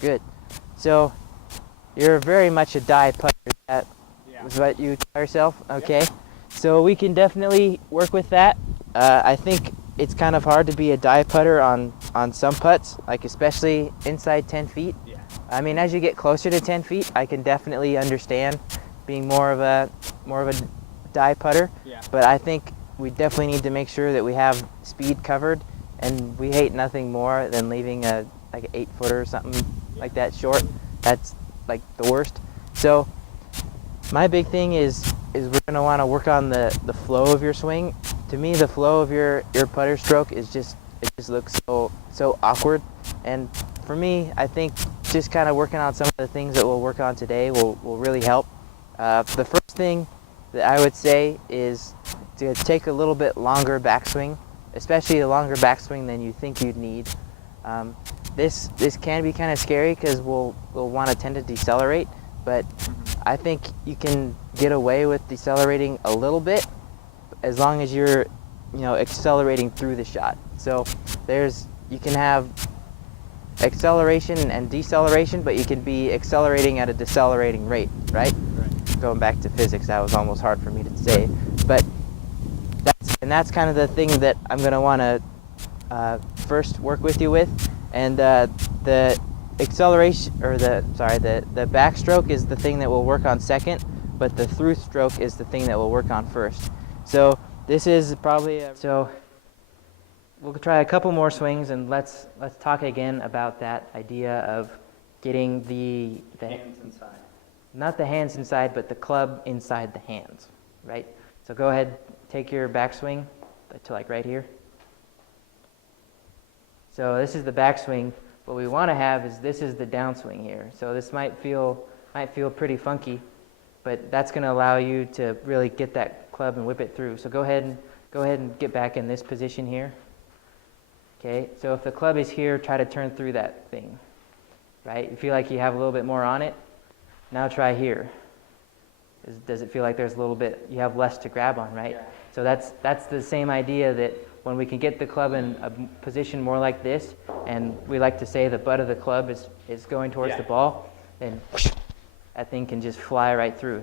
Good. So you're very much a die putter. That Yeah. was what you tell yourself? Okay. Yep. So we can definitely work with that. I think it's kind of hard to be a die putter on some putts, like especially inside 10 feet. Yeah. I mean, as you get closer to 10 feet, I can definitely understand being more of a die putter. Yeah. But I think we definitely need to make sure that we have speed covered, and we hate nothing more than leaving a like an 8-footer or something like that short. That's like the worst. So my big thing is we're gonna want to work on the flow of your swing. To me, the flow of your putter stroke is just looks so awkward. And for me, I think just kind of working on some of the things that we'll work on today will really help. The first thing that I would say is to take a little bit longer backswing, especially a longer backswing than you think you'd need. This can be kind of scary because we'll want to tend to decelerate, but I think you can get away with decelerating a little bit as long as you're, accelerating through the shot. So you can have acceleration and deceleration, but you can be accelerating at a decelerating rate, right? Right. Going back to physics, that was almost hard for me to say, but that's kind of the thing that I'm going to want to first work with you with, and the acceleration, or the backstroke is the thing that we'll work on second, but the through stroke is the thing that we'll work on first. So this is probably so we'll try a couple more swings, and let's talk again about that idea of getting the Hands inside. not the hands inside, but the club inside the hands, right? So go ahead, take your backswing to like right here. So this is the backswing. What we want to have is this is the downswing here. So this might feel pretty funky, but that's going to allow you to really get that club and whip it through. So go ahead and get back in this position here. Okay, so if the club is here, try to turn through that thing, right? You feel like you have a little bit more on it. Now try here. Does it feel like there's a little bit, you have less to grab on, right? Yeah. So that's the same idea, that when we can get the club in a position more like this, and we like to say the butt of the club is going towards the ball, then that thing can just fly right through.